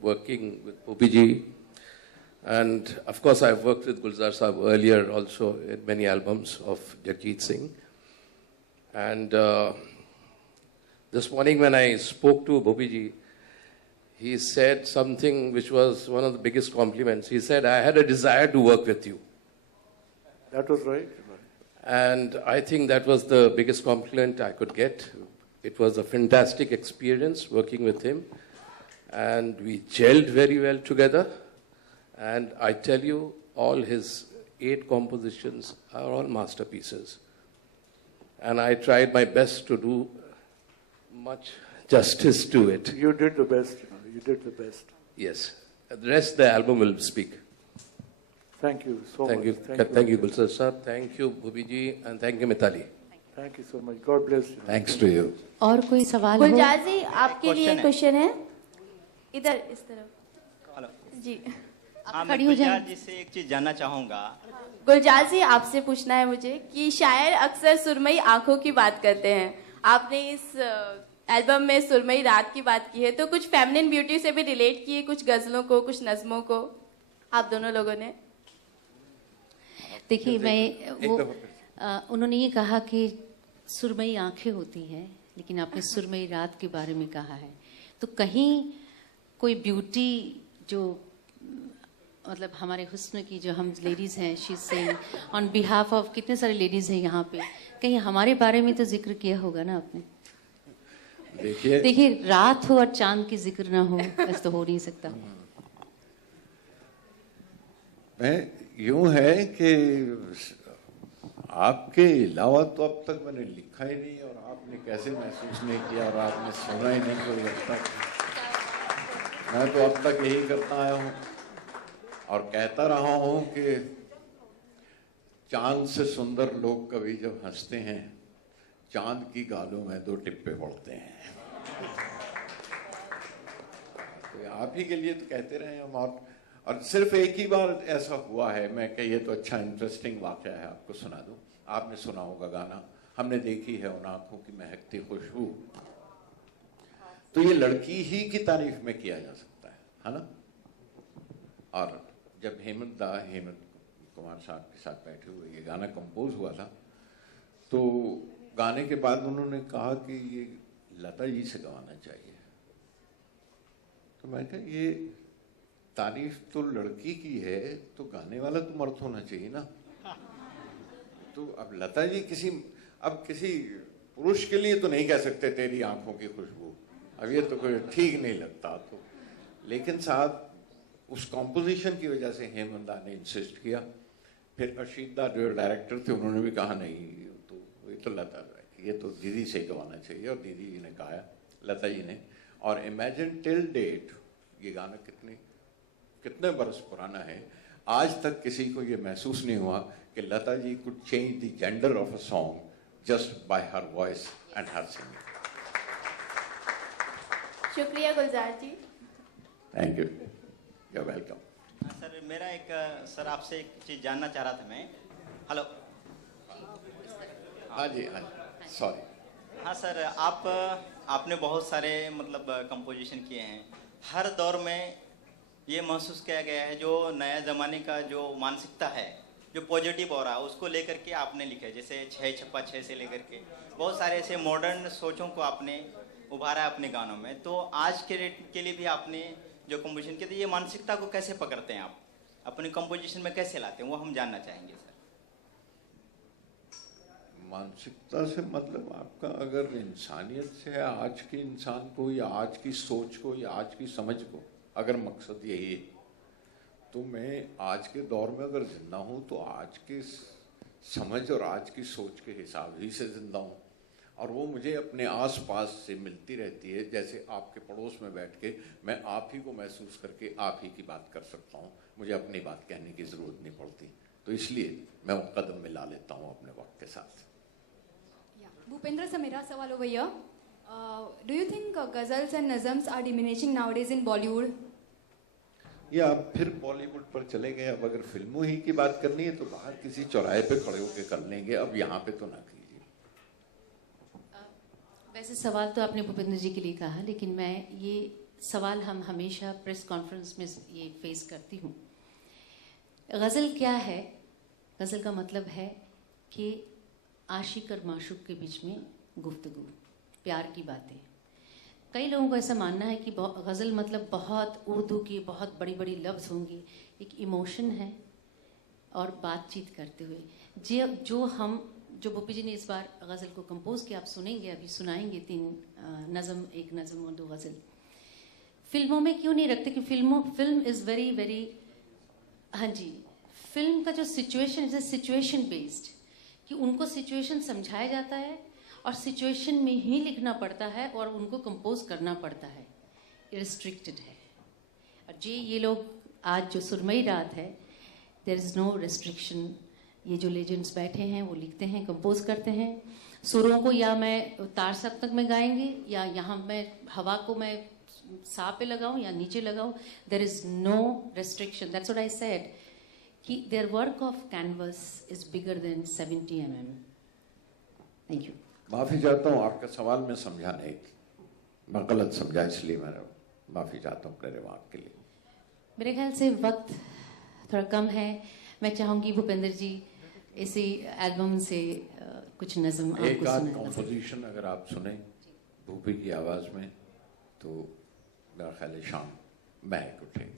working with Bhupi ji. And of course, I've worked with Gulzar Saab earlier also in many albums of Jagjit Singh. And this morning when I spoke to Bhupi ji, he said something which was one of the biggest compliments. He said, I had a desire to work with you. That was right. And I think that was the biggest compliment I could get. It was a fantastic experience working with him. And we gelled very well together. And I tell you, all his 8 compositions are all masterpieces. And I tried my best to do much justice to it. You did the best. You did the best. Yes. The rest, the album will speak. Thank you so Thank much. You. Thank you, Gulzar sir. Thank you, Bhupi ji. And thank you, Mithali. Thank you so much. God bless you. Thanks to you. और कोई सवाल हो? गुलजार जी, आपके लिए question है। इधर इस तरफ। हेलो जी। हाँ, मैं गुलजार जी से एक चीज जानना चाहूंगा। गुलजार जी, आपसे पूछना है मुझे कि शायर अक्सर सुरमई आंखों की बात करते हैं। आपने इस एल्बम में सुरमई रात की बात की है, तो कुछ फेमिनिन ब्यूटी से भी रिलेट किए, कुछ गजलों को, कुछ नज्मों को आप दोनों लोगों ने? देखिए, उन्होंने ये कहा कि सुरमई आंखें होती हैं, लेकिन आपने सुरमई रात के बारे में कहा है, तो कहीं कोई ब्यूटी जो मतलब हमारे हुस्न की जो हम लेडीज हैं, she saying on behalf of कितने सारे लेडीज हैं यहाँ पे, कहीं हमारे बारे में तो जिक्र किया होगा ना आपने? देखिए, रात हो और चांद की जिक्र ना हो, ऐसा तो हो नहीं सकता। मैं यूं है कि आपके अलावा तो अब तक मैंने लिखा ही नहीं, और आपने कैसे महसूस नहीं किया, और आपने सुना ही नहीं कोई अब तक। मैं तो अब तक यही करता आया हूँ और कहता रहा हूँ कि चांद से सुंदर लोग कभी जब हंसते हैं, चांद की गालों में 2 टिप्पे पड़ते हैं। तो आप ही के लिए तो कहते रहे हम। और सिर्फ एक ही बार ऐसा हुआ है, मैं कह ये तो अच्छा इंटरेस्टिंग वाक़या है, आपको सुना दूं। आपने सुना होगा गाना, हमने देखी है उन आंखों की महकती खुशबू। तो ये लड़की ही की तारीफ में किया जा सकता है ना? और जब हेमंत कुमार साहब के साथ बैठे हुए ये गाना कंपोज हुआ था, तो गाने के बाद उन्होंने कहा कि ये लता जी से गवाना चाहिए। तो मैं कहा ये तारीफ तो लड़की की है, तो गाने वाला तो मर्द होना चाहिए ना। तो अब लता जी किसी पुरुष के लिए तो नहीं कह सकते तेरी आंखों की खुशबू, अब ये तो कोई ठीक नहीं लगता। तो लेकिन साहब उस कॉम्पोजिशन की वजह से हेमंत दा ने इंसिस्ट किया। फिर अशीत दा जो डायरेक्टर थे, उन्होंने भी कहा नहीं, ये तो लता, ये तो दीदी से गवाना चाहिए, और दीदी जी ने कहा, लता जी ने। और इमेजिन टिल डेट ये गाना कितने बरस पुराना है, आज तक किसी को ये महसूस नहीं हुआ कि Lata ji could change the gender of a song just by her voice and her singing. शुक्रिया Gulzar ji. Thank you, you are welcome. Sir, मेरा सर आपसे एक चीज जानना चाह रहा था मैं। हेलो। हाँ जी, सॉरी। हाँ सर, आपने बहुत सारे मतलब कंपोजिशन किए हैं। हर दौर में ये महसूस किया गया है, जो नया ज़माने का जो मानसिकता है, जो पॉजिटिव हो रहा है, उसको लेकर के आपने लिखा है। जैसे 6 छप्पा 6 से लेकर के बहुत सारे ऐसे मॉडर्न सोचों को आपने उभारा है अपने गानों में। तो आज के लिए भी आपने जो कंपोजिशन किए थे, ये मानसिकता को कैसे पकड़ते हैं आप, अपने कंपोजिशन में कैसे लाते हैं, वो हम जानना चाहेंगे सर। मानसिकता से मतलब आपका अगर इंसानियत से है, आज के इंसान को या आज की सोच को या आज की समझ को अगर मकसद यही है, तो मैं आज के दौर में अगर जिंदा हूँ तो आज के समझ और आज की सोच के हिसाब ही से जिंदा हूँ। और वो मुझे अपने आसपास से मिलती रहती है। जैसे आपके पड़ोस में बैठ के मैं आप ही को महसूस करके आप ही की बात कर सकता हूँ, मुझे अपनी बात कहने की ज़रूरत नहीं पड़ती। तो इसलिए मैं वो कदम मिला लेता हूँ अपने वक्त के साथ। भूपेंद्र से मेरा सवाल हो भैया, do you think ghazals and nazms are diminishing nowadays in Bollywood? या अब फिर बॉलीवुड पर चले गए। अब अगर फिल्मों ही की बात करनी है तो बाहर किसी चौराहे पे खड़े होकर कर लेंगे, अब यहाँ पे तो ना कीजिए। वैसे सवाल तो आपने भूपेंद्र जी के लिए कहा, लेकिन मैं ये सवाल हम हमेशा प्रेस कॉन्फ्रेंस में ये फेस करती हूँ। गज़ल क्या है? गज़ल का मतलब है कि आशिक और माशूक के बीच में गुफ्तगू, प्यार की बातें। कई लोगों को ऐसा मानना है कि गज़ल मतलब बहुत उर्दू की बहुत बड़ी बड़ी लफ्ज़ होंगी। एक इमोशन है और बातचीत करते हुए जो भूपी जी ने इस बार गज़ल को कंपोज किया, आप सुनेंगे, अभी सुनाएंगे 3 नज़म, 1 नज़म और 2 गज़ल। फिल्मों में क्यों नहीं रखते कि फिल्म इज़ वेरी वेरी, हाँ जी, फिल्म का जो सिचुएशन इज सिचुएशन बेस्ड, कि उनको सिचुएशन समझाया जाता है और सिचुएशन में ही लिखना पड़ता है और उनको कंपोज करना पड़ता है, रिस्ट्रिक्टेड है। और ये लोग आज जो सुरमई रात है, देयर इज़ नो रिस्ट्रिक्शन। ये जो लेजेंड्स बैठे हैं वो लिखते हैं, कंपोज करते हैं। सुरों को या मैं तार सप्तक में गाएंगे या यहाँ मैं हवा को मैं सा पे लगाऊं या नीचे लगाऊं, there is no restriction. That's what I said कि their work of canvas is bigger than 70 mm। Thank you. माफ़ी चाहता हूँ, आपका सवाल मैं समझा नहीं, मैं गलत समझा, इसलिए मैं माफ़ी चाहता हूँ अपने रिमार्क के लिए। मेरे ख्याल से वक्त थोड़ा कम है। मैं चाहूँगी भूपेंद्र जी इसी एल्बम से कुछ नज़म आपको एक आध सुनाना। कॉम्पोजिशन अगर आप सुने भूपी की आवाज़ में तो मेरा ख्याल है शाम महक उठेगी।